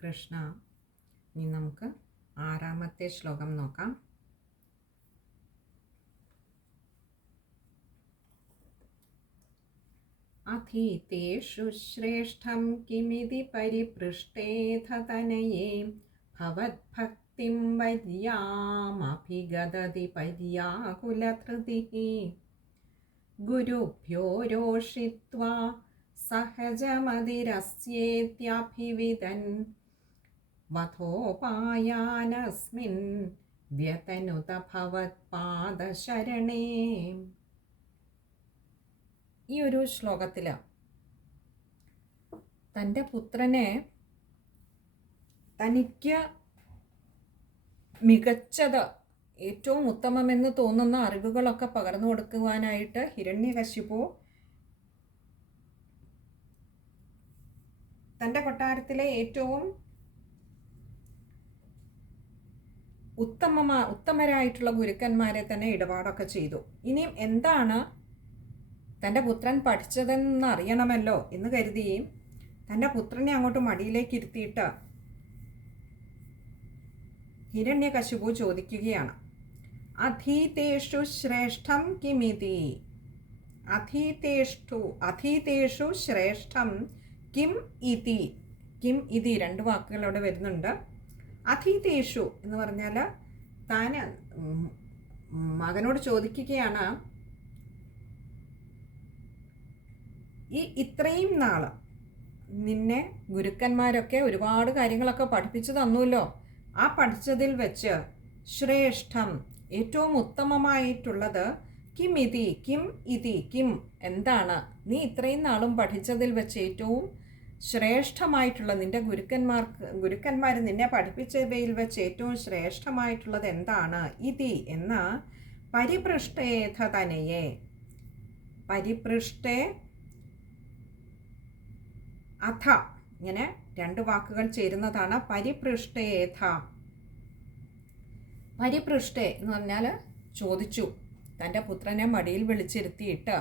ശ്രീകൃഷ്ണ. ഇനി നമുക്ക് 6ാമത്തെ ശ്ലോകം നോക്കാം. അധീതേഷു ശ്രേഷ്ഠം കിമിതി പരിപൃഷ്ടേഥ തനയേ ഭവദ്ഭക്തിം വര്യാമഭിഗദതി പര്യാകുലധൃതിഃ ഗുരുഭ്യോ രോഷിത്വാ സഹജമതിരസ്യേത്യഭിവിദൻ വധോപായാനസ്മിൻ വ്യതനുത ഭവത്പാദശരണേ. ഈ ഒരു ശ്ലോകത്തിൽ തൻ്റെ പുത്രനെ തനിക്ക് മികച്ചത്, ഏറ്റവും ഉത്തമമെന്ന് തോന്നുന്ന അറിവുകളൊക്കെ പകർന്നു കൊടുക്കുവാനായിട്ട് ഹിരണ്യകശിപു തൻ്റെ കൊട്ടാരത്തിലെ ഏറ്റവും ഉത്തമരായിട്ടുള്ള ഗുരുക്കന്മാരെ തന്നെ ഇടപാടൊക്കെ ചെയ്തു. ഇനിയും എന്താണ് തൻ്റെ പുത്രൻ പഠിച്ചതെന്ന് അറിയണമല്ലോ എന്ന് കരുതിയും തൻ്റെ പുത്രനെ അങ്ങോട്ട് മടിയിലേക്ക് ഇരുത്തിയിട്ട് ഹിരണ്യകശിപു ചോദിക്കുകയാണ്, അധീതേഷു ശ്രേഷ്ഠം കിമിതി. അധീതേഷു ശ്രേഷ്ഠം കിം ഇതി. കിം ഇതി രണ്ട് വാക്കുകൾ അവിടെ വരുന്നുണ്ട്. അധീതേഷു എന്ന് പറഞ്ഞാൽ താൻ മകനോട് ചോദിക്കുകയാണ്, ഇത്രയും നാൾ നിന്നെ ഗുരുക്കന്മാരൊക്കെ ഒരുപാട് കാര്യങ്ങളൊക്കെ പഠിപ്പിച്ചു തന്നുല്ലോ. ആ പഠിച്ചതിൽ വെച്ച് ശ്രേഷ്ഠം, ഏറ്റവും ഉത്തമമായിട്ടുള്ളത് കിം ഇതി. കിം ഇതി, കിം എന്താണ്? നീ ഇത്രയും നാളും പഠിച്ചതിൽ വെച്ച് ഏറ്റവും ശ്രേഷ്ഠമായിട്ടുള്ള, നിന്റെ ഗുരുക്കന്മാർ നിന്നെ പഠിപ്പിച്ചവയിൽ വെച്ച് ഏറ്റവും ശ്രേഷ്ഠമായിട്ടുള്ളത് എന്താണ്? ഇതി എന്ന പരിപൃഷ്ടേഥ തനയെ. പരിപൃഷ്ടേ അഥ, ഇങ്ങനെ രണ്ട് വാക്കുകൾ ചേരുന്നതാണ് പരിപൃഷ്ടേഥ. പരിപൃഷ്ടേ എന്ന് പറഞ്ഞാൽ ചോദിച്ചു. തൻ്റെ പുത്രനെ മടിയിൽ വിളിച്ചിരുത്തിയിട്ട്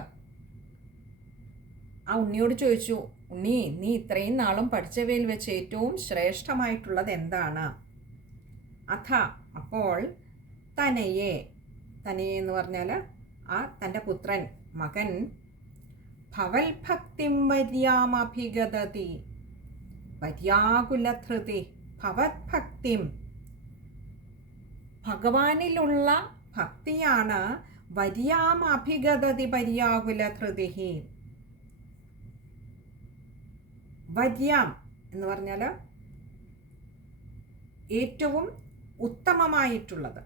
ആ ഉണ്ണിയോട് ചോദിച്ചു, ഉണ്ണി, നീ ഇത്രയും നാളും പഠിച്ചവയിൽ വെച്ച് ഏറ്റവും ശ്രേഷ്ഠമായിട്ടുള്ളത് എന്താണ്? അഥ, അപ്പോൾ തനയെ. തനയെ എന്ന് പറഞ്ഞാൽ ആ തൻ്റെ പുത്രൻ, മകൻ, ഭവൽ ഭക്തിം വര്യാമഭിഗദതി പര്യാകുലധൃതി. ഭവത് ഭക്തിം, ഭഗവാനിലുള്ള ഭക്തിയാണ് വര്യാമഭിഗദതി പര്യാകുലധൃതി. വര്യാം എന്ന് പറഞ്ഞാൽ ഏറ്റവും ഉത്തമമായിട്ടുള്ളത്.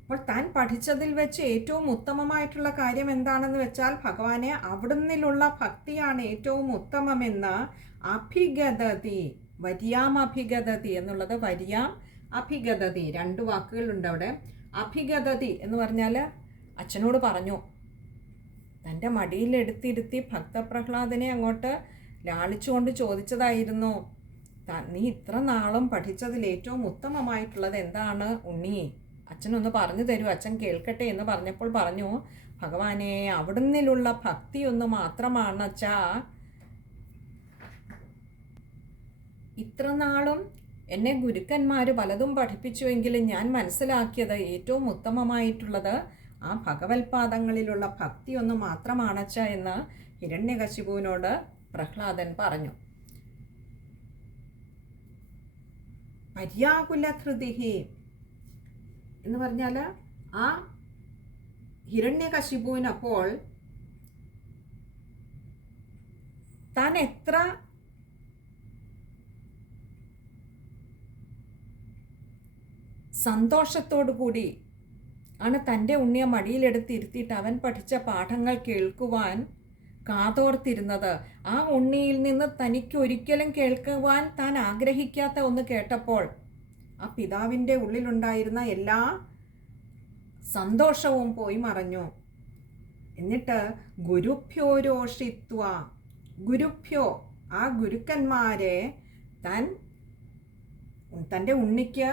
അപ്പോൾ താൻ പഠിച്ചതിൽ വെച്ച് ഏറ്റവും ഉത്തമമായിട്ടുള്ള കാര്യം എന്താണെന്ന് വെച്ചാൽ ഭഗവാനെ അവിടുന്നിലുള്ള ഭക്തിയാണ് ഏറ്റവും ഉത്തമമെന്ന് അഭിഗദതി. വര്യാം അഭിഗദതി എന്നുള്ളത് വര്യാം അഭിഗദതി, രണ്ട് വാക്കുകളുണ്ട് അവിടെ. അഭിഗദതി എന്ന് പറഞ്ഞാൽ അച്ഛനോട് പറഞ്ഞു, തൻ്റെ മടിയിലെടുത്തിരുത്തി ഭക്തപ്രഹ്ലാദനെ അങ്ങോട്ട് ലാളിച്ചുകൊണ്ട് ചോദിച്ചതായിരുന്നു, നീ ഇത്ര നാളും പഠിച്ചതിൽ ഏറ്റവും ഉത്തമമായിട്ടുള്ളത് എന്താണ് ഉണ്ണി? അച്ഛനൊന്ന് പറഞ്ഞു തരൂ, അച്ഛൻ കേൾക്കട്ടെ എന്ന് പറഞ്ഞപ്പോൾ പറഞ്ഞു, ഭഗവാനെ അവിടുന്നിലുള്ള ഭക്തി ഒന്ന് മാത്രമാണ് അച്ഛാ. ഇത്ര നാളും എന്നെ ഗുരുക്കന്മാർ പലതും പഠിപ്പിച്ചുവെങ്കിലും ഞാൻ മനസ്സിലാക്കിയത് ഏറ്റവും ഉത്തമമായിട്ടുള്ളത് ആ ഭഗവത്പാദങ്ങളിലുള്ള ഭക്തി ഒന്ന് മാത്രമാണച്ച എന്ന് ഹിരണ്യകശിപുവിനോട് പ്രഹ്ലാദൻ പറഞ്ഞു. പര്യാകുലധൃതിഹി എന്ന് പറഞ്ഞാൽ ആ ഹിരണ്യകശിപുവിനപ്പോൾ താൻ എത്ര സന്തോഷത്തോടു കൂടി ആണ് തൻ്റെ ഉണ്ണിയെ മടിയിലെടുത്തിരുത്തിയിട്ട് അവൻ പഠിച്ച പാഠങ്ങൾ കേൾക്കുവാൻ കാതോർത്തിരുന്നത്. ആ ഉണ്ണിയിൽ നിന്ന് തനിക്ക് ഒരിക്കലും കേൾക്കുവാൻ താൻ ആഗ്രഹിക്കാത്ത ഒന്ന് കേട്ടപ്പോൾ ആ പിതാവിൻ്റെ ഉള്ളിലുണ്ടായിരുന്ന എല്ലാ സന്തോഷവും പോയി മറഞ്ഞു. എന്നിട്ട് ഗുരുഭ്യോ രോഷിത്വ, ഗുരുഭ്യോ ആ ഗുരുക്കന്മാരെ തൻ്റെ ഉണ്ണിക്ക്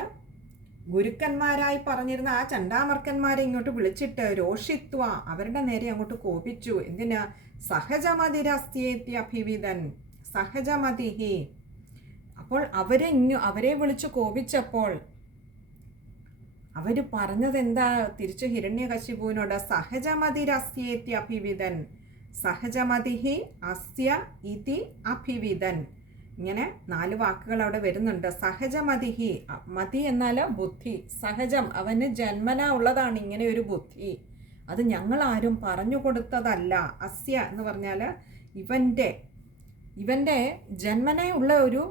ഗുരുക്കന്മാരായി പറഞ്ഞിരുന്ന ആ ചണ്ടാമർക്കന്മാരെ ഇങ്ങോട്ട് വിളിച്ചിട്ട് രോഷിത്വ അവരുടെ നേരെ അങ്ങോട്ട് കോപിച്ചു. എന്തിന്? സഹജമതിരസ്യേത്യഭിവിദൻ, സഹജമതിഹി. അപ്പോൾ അവരെ വിളിച്ച് കോപിച്ചപ്പോൾ അവർ പറഞ്ഞത് എന്താ? തിരിച്ചു ഹിരണ്യകശിപുവിനോട് സഹജമതിരസ്യേത്യഭിവിദൻ, സഹജമതിഹി അസ്യ ഇതി അഭിവിദൻ. ഇങ്ങനെ 4 വാക്കുകൾ അവിടെ വരുന്നുണ്ട്. സഹജമതിഹി, മതി എന്നാൽ ബുദ്ധി. സഹജം, അവന് ജന്മനാ ഉള്ളതാണ് ഇങ്ങനെ ഒരു ബുദ്ധി. അത് ഞങ്ങളാരും പറഞ്ഞു കൊടുത്തതല്ല. അസ്യ എന്ന് പറഞ്ഞാൽ ഇവൻ്റെ ജന്മനാ ഉള്ള ഒരു,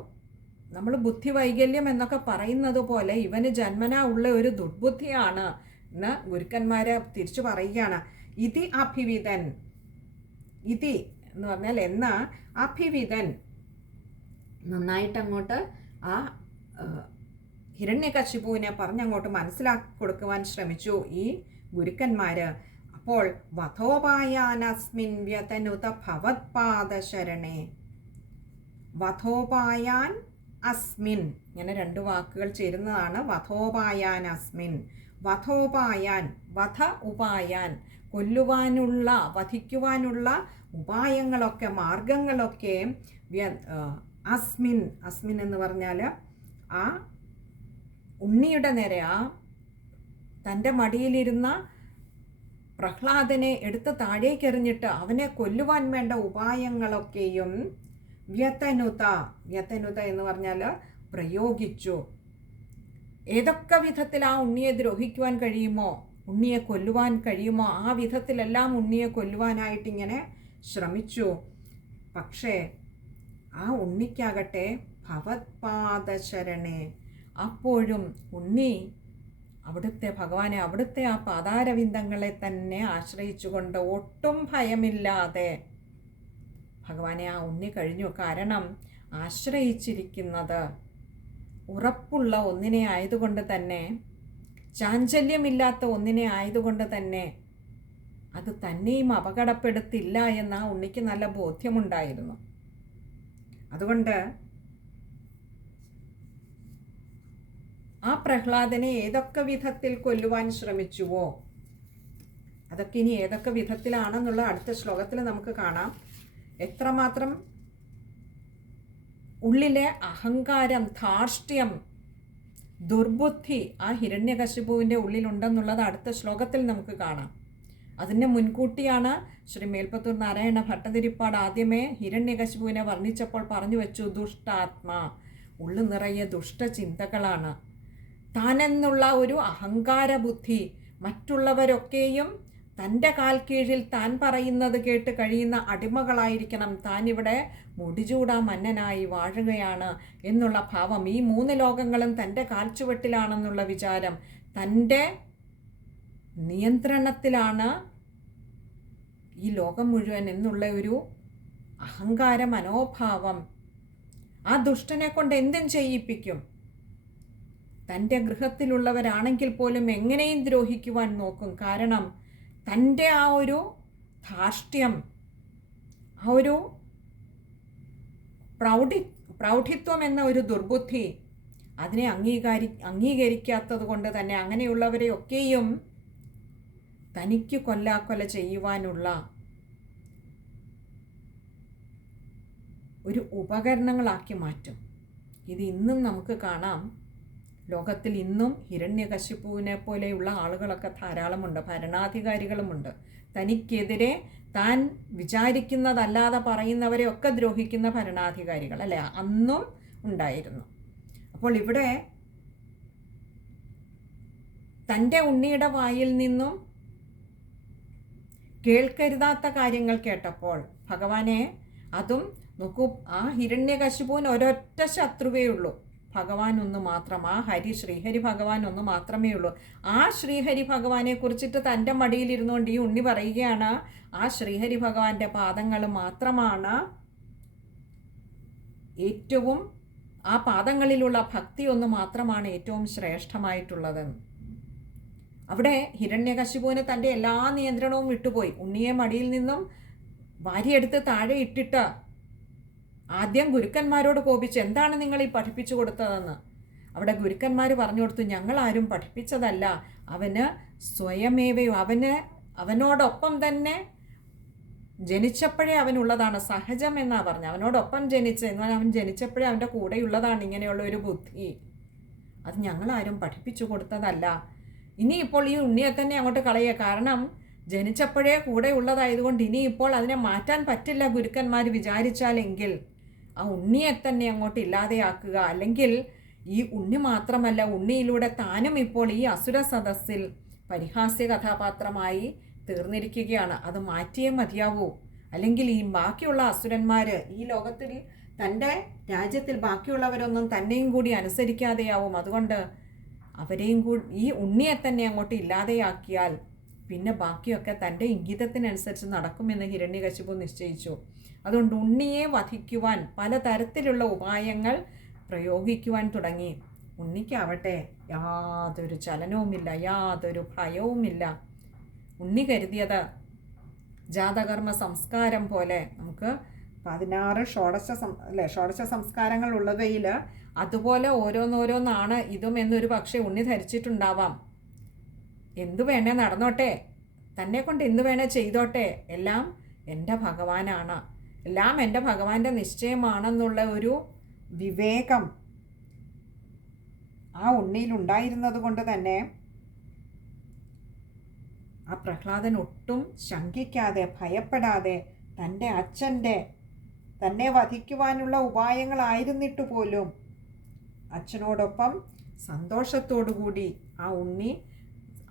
നമ്മൾ ബുദ്ധി വൈകല്യം എന്നൊക്കെ പറയുന്നത് പോലെ ഇവന് ജന്മനാ ഉള്ള ഒരു ദുർബുദ്ധിയാണ് എന്ന് ഗുരുക്കന്മാരെ തിരിച്ചു പറയുകയാണ്. ഇതി അഭിവിദൻ, ഇതി എന്ന് പറഞ്ഞാൽ എന്നാ, അഭിവിദൻ നന്നായിട്ടങ്ങോട്ട് ആ ഹിരണ്യകശിപുവിനെ പറഞ്ഞങ്ങോട്ട് മനസ്സിലാക്കി കൊടുക്കുവാൻ ശ്രമിച്ചു ഈ ഗുരുക്കന്മാര്. അപ്പോൾ വധോപായാനസ്മിൻ വ്യതനുത ഭവത്പാദശരണേ. വധോപായാൻ അസ്മിൻ, ഇങ്ങനെ 2 വാക്കുകൾ ചേരുന്നതാണ് വധോപായാൻ അസ്മിൻ. വധോപായാൻ, വധ ഉപായാൻ, കൊല്ലുവാനുള്ള, വധിക്കുവാനുള്ള ഉപായങ്ങളൊക്കെ, മാർഗങ്ങളൊക്കെ അസ്മിൻ, അസ്മിൻ എന്ന് പറഞ്ഞാൽ ആ ഉണ്ണിയുടെ നേരെ, ആ തൻ്റെ മടിയിലിരുന്ന പ്രഹ്ലാദനെ എടുത്ത് താഴേക്കെറിഞ്ഞിട്ട് അവനെ കൊല്ലുവാൻ വേണ്ട ഉപായങ്ങളൊക്കെയും വ്യതനുത, വ്യതനുത എന്ന് പറഞ്ഞാൽ പ്രയോഗിച്ചു. ഏതൊക്കെ വിധത്തിൽ ആ ഉണ്ണിയെ ദ്രോഹിക്കുവാൻ കഴിയുമോ, ഉണ്ണിയെ കൊല്ലുവാൻ കഴിയുമോ, ആ വിധത്തിലെല്ലാം ഉണ്ണിയെ കൊല്ലുവാനായിട്ടിങ്ങനെ ശ്രമിച്ചു. പക്ഷേ ആ ഉണ്ണിക്കാകട്ടെ ഭവത്പാദശരണേ, അപ്പോഴും ഉണ്ണി അവിടുത്തെ ഭഗവാനെ, അവിടുത്തെ ആ പാതാരവിന്ദങ്ങളെ തന്നെ ആശ്രയിച്ചുകൊണ്ട് ഒട്ടും ഭയമില്ലാതെ ഭഗവാനെ ആ ഉണ്ണി കഴിഞ്ഞു. കാരണം ആശ്രയിച്ചിരിക്കുന്നത് ഉറപ്പുള്ള ഒന്നിനെ ആയതുകൊണ്ട് തന്നെ, ചാഞ്ചല്യമില്ലാത്ത ഒന്നിനെ ആയതുകൊണ്ട് തന്നെ അത് തന്നെയും അപകടപ്പെടുത്തില്ല എന്ന് ആ ഉണ്ണിക്ക് നല്ല ബോധ്യമുണ്ടായിരുന്നു. അതുകൊണ്ട് ആ പ്രഹ്ലാദനെ ഏതൊക്കെ വിധത്തിൽ കൊല്ലുവാൻ ശ്രമിച്ചുവോ, അതൊക്കെ ഇനി ഏതൊക്കെ വിധത്തിലാണെന്നുള്ള അടുത്ത ശ്ലോകത്തിൽ നമുക്ക് കാണാം. എത്രമാത്രം ഉള്ളിലെ അഹങ്കാരം, ധാർഷ്ട്യം, ദുർബുദ്ധി ആ ഹിരണ്യകശിപുവിൻ്റെ ഉള്ളിലുണ്ടെന്നുള്ളത് അടുത്ത ശ്ലോകത്തിൽ നമുക്ക് കാണാം. അതിന് മുൻകൂട്ടിയാണ് ശ്രീ മേൽപ്പത്തൂർ നാരായണ ഭട്ടതിരിപ്പാട് ആദ്യമേ ഹിരണ്യകശിപുവിനെ വർണ്ണിച്ചപ്പോൾ പറഞ്ഞു വെച്ചു, ദുഷ്ടാത്മാ, ഉള്ളു നിറയെ ദുഷ്ടചിന്തകളാണ്. താനെന്നുള്ള ഒരു അഹങ്കാര ബുദ്ധി, മറ്റുള്ളവരൊക്കെയും തൻ്റെ കാൽ കീഴിൽ താൻ പറയുന്നത് കേട്ട് കഴിയുന്ന അടിമകളായിരിക്കണം, താൻ ഇവിടെ മുടിചൂടാ മന്നനായി വാഴുകയാണ് എന്നുള്ള ഭാവം, ഈ 3 ലോകങ്ങളും തൻ്റെ കാൽച്ചുവട്ടിലാണെന്നുള്ള വിചാരം, തൻ്റെ നിയന്ത്രണത്തിലാണ് ഈ ലോകം മുഴുവൻ എന്നുള്ള ഒരു അഹങ്കാര മനോഭാവം ആ ദുഷ്ടനെ കൊണ്ട് എന്തും ചെയ്യിപ്പിക്കും. തൻ്റെ ഗൃഹത്തിലുള്ളവരാണെങ്കിൽ പോലും എങ്ങനെയും ദ്രോഹിക്കുവാൻ നോക്കും. കാരണം തൻ്റെ ആ ഒരു ധാർഷ്ട്യം, ആ ഒരു പ്രൗഢിത്വം എന്ന ഒരു ദുർബുദ്ധി, അതിനെ അംഗീകരിക്കാത്തത് കൊണ്ട് തന്നെ അങ്ങനെയുള്ളവരെയൊക്കെയും തനിക്ക് കൊല്ലാക്കൊല ചെയ്യുവാനുള്ള ഒരു ഉപകരണങ്ങളാക്കി മാറ്റും. ഇത് ഇന്നും നമുക്ക് കാണാം. ലോകത്തിൽ ഇന്നും ഹിരണ്യകശിപുവിനെ പോലെയുള്ള ആളുകളൊക്കെ ധാരാളമുണ്ട്, ഭരണാധികാരികളുമുണ്ട്. തനിക്കെതിരെ താൻ വിചാരിക്കുന്നതല്ലാതെ പറയുന്നവരെയൊക്കെ ദ്രോഹിക്കുന്ന ഭരണാധികാരികൾ, അല്ലേ? അന്നും ഉണ്ടായിരുന്നു. അപ്പോൾ ഇവിടെ തൻ്റെ ഉണ്ണിയുടെ വായിൽ നിന്നും കേൾക്കരുതാത്ത കാര്യങ്ങൾ കേട്ടപ്പോൾ ഭഗവാനെ, അതും നോക്കൂ, ആ ഹിരണ്യകശിപുവിന് ഒരൊറ്റ ശത്രുവേ ഉള്ളൂ, ഭഗവാൻ ഒന്ന് മാത്രം. ആ ശ്രീഹരി ഭഗവാൻ ഒന്ന് മാത്രമേ ഉള്ളൂ. ആ ശ്രീഹരി ഭഗവാനെ കുറിച്ചിട്ട് തൻ്റെ മടിയിലിരുന്നുകൊണ്ട് ഈ ഉണ്ണി പറയുകയാണ്, ആ ശ്രീഹരി ഭഗവാന്റെ പാദങ്ങൾ മാത്രമാണ് ഏറ്റവും, ആ പാദങ്ങളിലുള്ള ഭക്തി ഒന്ന് മാത്രമാണ് ഏറ്റവും ശ്രേഷ്ഠമായിട്ടുള്ളതെന്ന്. അവിടെ ഹിരണ്യകശിപുവിന് തൻ്റെ എല്ലാ നിയന്ത്രണവും വിട്ടുപോയി. ഉണ്ണിയെ മടിയിൽ നിന്നും വാരിയെടുത്ത് താഴെ ഇട്ടിട്ട് ആദ്യം ഗുരുക്കന്മാരോട് കോപിച്ച്, എന്താണ് നിങ്ങൾ ഈ പഠിപ്പിച്ചു കൊടുത്തതെന്ന്. അവിടെ ഗുരുക്കന്മാർ പറഞ്ഞു കൊടുത്തു, ഞങ്ങളാരും പഠിപ്പിച്ചതല്ല, അവന് സ്വയമേവയോ, അവനോടൊപ്പം തന്നെ ജനിച്ചപ്പോഴേ അവനുള്ളതാണ്, സഹജം എന്നാ പറഞ്ഞത്. അവനോടൊപ്പം ജനിച്ച എന്നാൽ അവൻ ജനിച്ചപ്പോഴേ അവൻ്റെ കൂടെയുള്ളതാണ് ഇങ്ങനെയുള്ള ഒരു ബുദ്ധി. അത് ഞങ്ങളാരും പഠിപ്പിച്ചു കൊടുത്തതല്ല. ഇനിയിപ്പോൾ ഈ ഉണ്ണിയെ തന്നെ അങ്ങോട്ട് കളയുക. കാരണം ജനിച്ചപ്പോഴേ കൂടെ ഉള്ളതായതുകൊണ്ട് ഇനിയിപ്പോൾ അതിനെ മാറ്റാൻ പറ്റില്ല ഗുരുക്കന്മാർ വിചാരിച്ചാലെങ്കിൽ ആ ഉണ്ണിയെ തന്നെ അങ്ങോട്ട് ഇല്ലാതെയാക്കുക. അല്ലെങ്കിൽ ഈ ഉണ്ണി മാത്രമല്ല, ഉണ്ണിയിലൂടെ താനും ഇപ്പോൾ ഈ അസുര സദസ്സിൽ പരിഹാസ്യ കഥാപാത്രമായി തീർന്നിരിക്കുകയാണ്. അത് മാറ്റിയേ മതിയാവൂ. അല്ലെങ്കിൽ ഈ ബാക്കിയുള്ള അസുരന്മാർ ഈ ലോകത്തിൽ തൻ്റെ രാജ്യത്തിൽ ബാക്കിയുള്ളവരൊന്നും തന്നെയും കൂടി അനുസരിക്കാതെയാവും. അതുകൊണ്ട് അവരെയും കൂടി ഈ ഉണ്ണിയെ തന്നെ അങ്ങോട്ട് ഇല്ലാതെയാക്കിയാൽ പിന്നെ ബാക്കിയൊക്കെ തൻ്റെ ഇംഗിതത്തിനനുസരിച്ച് നടക്കുമെന്ന് ഹിരണ്യകശിപു നിശ്ചയിച്ചു. അതുകൊണ്ട് ഉണ്ണിയെ വധിക്കുവാൻ പലതരത്തിലുള്ള ഉപായങ്ങൾ പ്രയോഗിക്കുവാൻ തുടങ്ങി. ഉണ്ണിക്കാവട്ടെ യാതൊരു ചലനവുമില്ല, യാതൊരു ഭയവുമില്ല. ഉണ്ണി കരുതിയത് ജാതകർമ്മ സംസ്കാരം പോലെ നമുക്ക് 16 ഷോഡശ സംസ്കാരങ്ങൾ ഉള്ളവയിൽ അതുപോലെ ഓരോന്നോരോന്നാണ് ഇതും എന്നൊരു പക്ഷേ ഉണ്ണി ധരിച്ചിട്ടുണ്ടാവാം. എന്തു വേണേ നടന്നോട്ടെ, തന്നെ കൊണ്ട് എന്തു വേണേ ചെയ്തോട്ടെ, എല്ലാം എൻ്റെ ഭഗവാനാണ്, എല്ലാം എൻ്റെ ഭഗവാന്റെ നിശ്ചയമാണെന്നുള്ള ഒരു വിവേകം ആ ഉണ്ണിയിലുണ്ടായിരുന്നത് കൊണ്ട് തന്നെ ആ പ്രഹ്ലാദൻ ഒട്ടും ശങ്കിക്കാതെ ഭയപ്പെടാതെ തൻ്റെ അച്ഛൻ്റെ തന്നെ വധിക്കുവാനുള്ള ഉപായങ്ങളായിരുന്നിട്ട് പോലും അച്ഛനോടൊപ്പം സന്തോഷത്തോടുകൂടി ആ ഉണ്ണി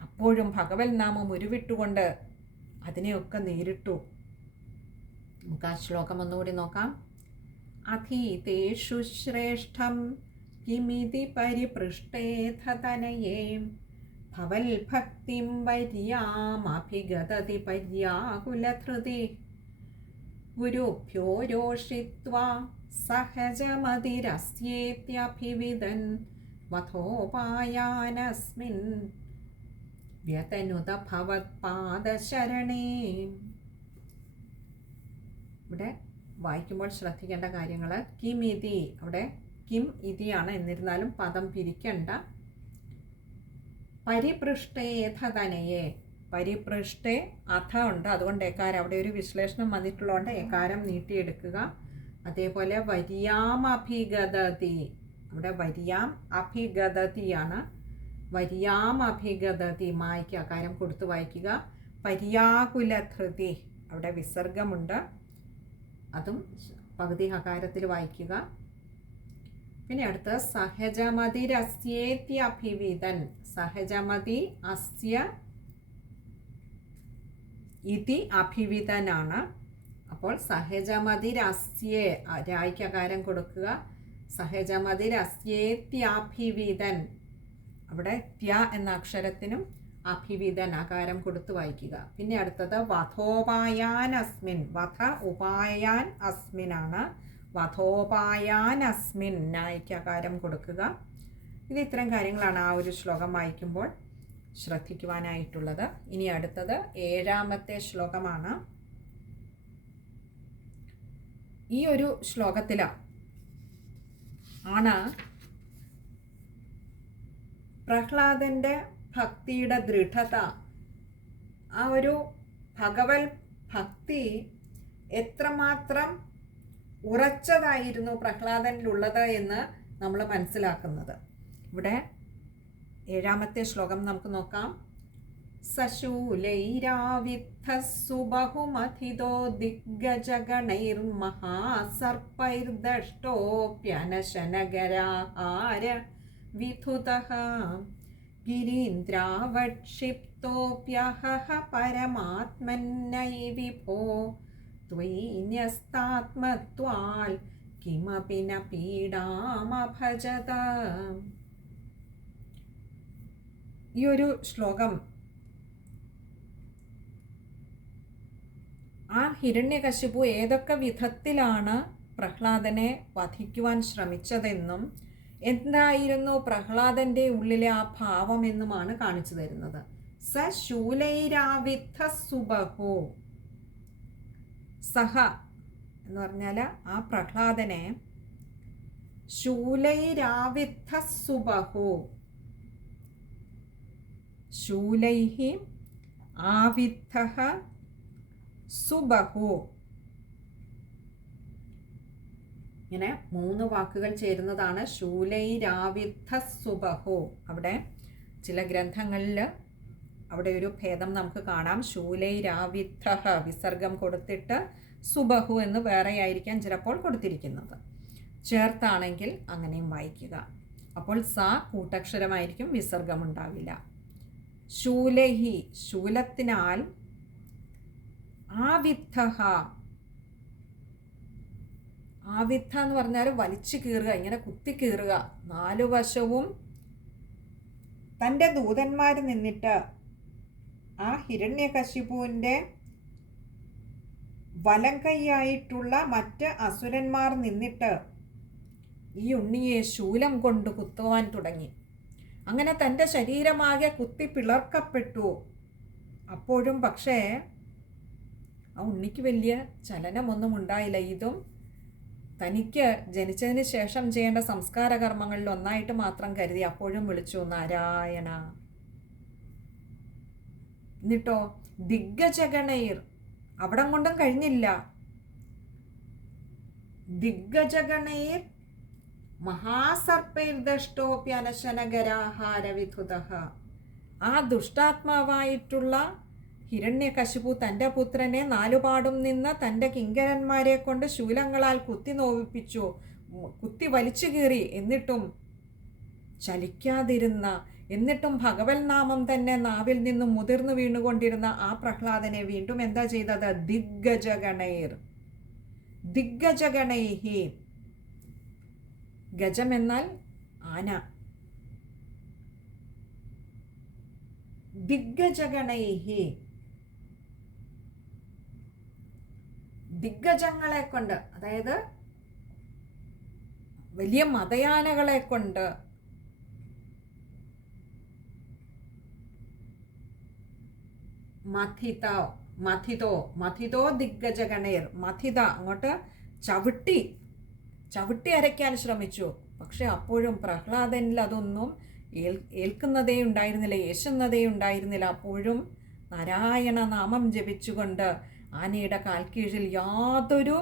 അപ്പോഴും ഭഗവത് നാമം ഉരുവിട്ടുകൊണ്ട് അതിനെയൊക്കെ നേരിട്ടു. നമുക്ക് ആ ശ്ലോകം ഒന്നുകൂടി നോക്കാം. അധീതേഷു ശ്രേഷ്ഠം കിമിതി പരിപൃഷ്ടേഥ തനയേ ഭവൽഭക്തിം വര്യാമഭിഗതതി പര്യാകുലധൃതി ഗുരുഭ്യോ രോഷിത്വാ സഹജമതിരസ്യേത്യഭിവിദൻ വധോപായാനസ്മിൻ വ്യതനുത ഭവത്പാദശരണേ. ഇവിടെ വായിക്കുമ്പോൾ ശ്രദ്ധിക്കേണ്ട കാര്യങ്ങൾ കിം ഇതി, അവിടെ കിം ഇതിയാണ്, എന്നിരുന്നാലും പദം പിരിക്കണ്ട. പരിപൃഷ്ടേഥ തനയെ, പരിപൃഷ്ടേ അഥ ഉണ്ട്, അതുകൊണ്ട് എക്കാരം അവിടെ ഒരു വിശ്ലേഷണം വന്നിട്ടുള്ളതുകൊണ്ട് എക്കാരം നീട്ടിയെടുക്കുക. അതേപോലെ വര്യാം അഭിഗതതി, അവിടെ വര്യാം അഭിഗതതിയാണ്, വര്യാം അഭിഗതതി മായ്ക്ക് അകാരം കൊടുത്ത് വായിക്കുക. പര്യാകുലധൃതി അവിടെ വിസർഗമുണ്ട്, അതും പകുതി ഹകാരത്തിൽ വായിക്കുക. പിന്നെ അടുത്ത് സഹജമതിരസ്യേത്യഭിവിദൻ, സഹജമതി അസ്യ ഇതി അഭിവിദനാണ്. അപ്പോൾ സഹജമതിരസ്യേ രായ്ക്കകാരം കൊടുക്കുക. സഹജമതിരസ്യേത്യഭിവിദൻ, അവിടെ ത്യ എന്ന അക്ഷരത്തിനും അഭിവിദൻ അകാരം കൊടുത്ത് വായിക്കുക. പിന്നെ അടുത്തത് വധോപായാൻ അസ്മിൻ, വധ ഉപായാൻ അസ്മിനാണ്, വധോപായാൻ അസ്മിൻ നായിക്കകാരം കൊടുക്കുക. ഇത് ഇത്തരം കാര്യങ്ങളാണ് ആ ഒരു ശ്ലോകം വായിക്കുമ്പോൾ ശ്രദ്ധിക്കുവാനായിട്ടുള്ളത്. ഇനി അടുത്തത് 7ാമത്തെ ശ്ലോകമാണ്. ഈ ഒരു ശ്ലോകത്തിലാണ് പ്രഹ്ലാദൻ്റെ ഭക്തിയുടെ ദൃഢത, ആ ഒരു ഭഗവത് ഭക്തി എത്രമാത്രം ഉറച്ചതായിരുന്നു പ്രഹ്ലാദനിലുള്ളത് എന്ന് നമ്മൾ മനസ്സിലാക്കുന്നത്. ഇവിടെ 7ാമത്തെ ശ്ലോകം നമുക്ക് നോക്കാം. സശൂലൈരാവിദ്ധസ്സു ബഹുമഥിതോ ദിഗ്ഗജഗണൈർമഹാസർപ്പൈർദഷ്ടോപ്യനശനഗരാഹാര വിധുതഃ ഗിരീന്ദ്രാവക്ഷിപ്തോപ്യഹഃ പരമാത്മന്നൈ വിഭോ ത്വയി ന്യസ്താത്മത്വാൽ കിമപി ന പീഡാമഭജത. ഈ ഒരു ശ്ലോകം ആ ഹിരണ്യകശിപു ഏതൊക്കെ വിധത്തിലാണ് പ്രഹ്ലാദനെ വധിക്കുവാൻ ശ്രമിച്ചതെന്നും എന്തായിരുന്നു പ്രഹ്ലാദൻ്റെ ഉള്ളിലെ ആ ഭാവമെന്നുമാണ് കാണിച്ചു തരുന്നത്. സ ശൂലൈരാവിദ്ധ സുബഹോ, സഹ എന്ന് പറഞ്ഞാൽ ആ പ്രഹ്ലാദനെ ശൂലൈരാവിദ്ധ സുബഹോ, ശൂലൈഹി ആവിദ്ധഃ സുബഹു. ഇങ്ങനെ 3 വാക്കുകൾ ചേരുന്നതാണ് ശൂലൈരാവിദ്ധ സുബഹു. അവിടെ ചില ഗ്രന്ഥങ്ങളിൽ അവിടെ ഒരു ഭേദം നമുക്ക് കാണാം. ശൂലൈരാവിദ്ധ വിസർഗം കൊടുത്തിട്ട് സുബഹു എന്ന് വേറെ ആയിരിക്കാം ചിലപ്പോൾ കൊടുത്തിരിക്കുന്നത്. ചേർത്താണെങ്കിൽ അങ്ങനെയും വായിക്കുക. അപ്പോൾ സ കൂട്ടക്ഷരമായിരിക്കും, വിസർഗം ഉണ്ടാവില്ല. ശൂലൈഹി ശൂലത്തിനാൽ, ആവിദ്ധ ആവിദ്ധ എന്ന് പറഞ്ഞാൽ വലിച്ചു കീറുക, ഇങ്ങനെ കുത്തി കീറുക. 4 വശവും തൻ്റെ ദൂതന്മാർ നിന്നിട്ട് ആ ഹിരണ്യകശിപുവിൻ്റെ വലം കൈയായിട്ടുള്ള മറ്റ് അസുരന്മാർ നിന്നിട്ട് ഈ ഉണ്ണിയെ ശൂലം കൊണ്ട് കുത്തുവാൻ തുടങ്ങി. അങ്ങനെ തൻ്റെ ശരീരമാകെ കുത്തി പിളർക്കപ്പെട്ടു. അപ്പോഴും പക്ഷേ ആ ഉണ്ണിക്ക് വലിയ ചലനമൊന്നും ഉണ്ടായില്ല. ഇതും തനിക്ക് ജനിച്ചതിന് ശേഷം ചെയ്യേണ്ട സംസ്കാര കർമ്മങ്ങളിൽ ഒന്നായിട്ട് മാത്രം കരുതി. അപ്പോഴും വിളിച്ചു നാരായണ. എന്നിട്ടോ ദിഗ്ഗജഗണൈർ, അവിടം കൊണ്ടും കഴിഞ്ഞില്ല. ദിഗ്ഗജഗണൈർ മഹാസർപ്പൈർദഷ്ടോപ്യനശനഗരാഹാരവിധുതഃ. ആ ദുഷ്ടാത്മാവായിട്ടുള്ള ഹിരണ്യകശിപു തൻ്റെ പുത്രനെ 4 പാടും നിന്ന് തൻ്റെ കിങ്കരന്മാരെ കൊണ്ട് ശൂലങ്ങളാൽ കുത്തി നോവിപ്പിച്ചു, കുത്തി വലിച്ചു കീറി. എന്നിട്ടും ചലിക്കാതിരുന്ന, എന്നിട്ടും ഭഗവത് നാമം തന്നെ നാവിൽ നിന്നും മുതിർന്നു വീണുകൊണ്ടിരുന്ന ആ പ്രഹ്ലാദനെ വീണ്ടും എന്താ ചെയ്തത്? ദിഗ്ഗജഗണൈർ, ദിഗ്ഗജഗണൈഹി. ഗജം എന്നാൽ ആന. ദിഗ്ഗജഗണൈഹി, ദിഗ്ഗജങ്ങളെ കൊണ്ട്, അതായത് വലിയ മതയാനകളെ കൊണ്ട്, മഥിതോ ദിഗ്ഗജഗണൈർ. മഥിത അങ്ങോട്ട് ചവിട്ടി അരയ്ക്കാൻ ശ്രമിച്ചു. പക്ഷെ അപ്പോഴും പ്രഹ്ലാദനിൽ അതൊന്നും ഏൽക്കുന്നതേ ഉണ്ടായിരുന്നില്ല, യേശുന്നതേ ഉണ്ടായിരുന്നില്ല. അപ്പോഴും നാരായണ നാമം ജപിച്ചുകൊണ്ട് ആനയുടെ കാൽക്കീഴിൽ യാതൊരു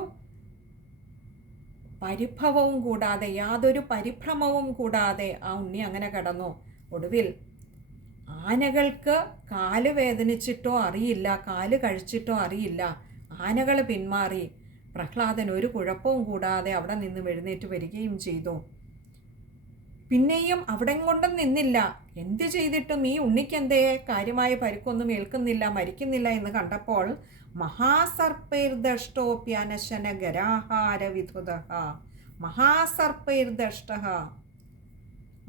പരിഭവവും കൂടാതെ, യാതൊരു പരിഭ്രമവും കൂടാതെ ആ ഉണ്ണി അങ്ങനെ കടന്നു. ഒടുവിൽ ആനകൾക്ക് കാല് വേദനിച്ചിട്ടോ അറിയില്ല, കാല് കഴിച്ചിട്ടോ അറിയില്ല. ആനകൾ പിന്മാറി. പ്രഹ്ലാദൻ ഒരു കുഴപ്പവും കൂടാതെ അവിടെ നിന്ന് എഴുന്നേറ്റ് വരികയും ചെയ്തു. പിന്നെയും അവിടെ കൊണ്ടും നിന്നില്ല. എന്ത് ചെയ്തിട്ടും ഈ ഉണ്ണിക്കെന്തേ കാര്യമായ പരിക്കൊന്നും ഏൽക്കുന്നില്ല, മരിക്കുന്നില്ല എന്ന് കണ്ടപ്പോൾ മഹാസർപ്പൈർദഷ്ടോപ്യനശനഗരാഹാരവിധുതഃ. മഹാസർപ്പൈർദഷ്ടഃ,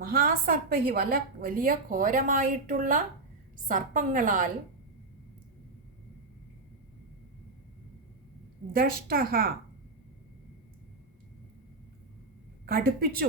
മഹാസർപ്പഹി വലിയ ഘോരമായിട്ടുള്ള സർപ്പങ്ങളാൽ, ദഷ്ടഃ കടുപ്പിച്ചു.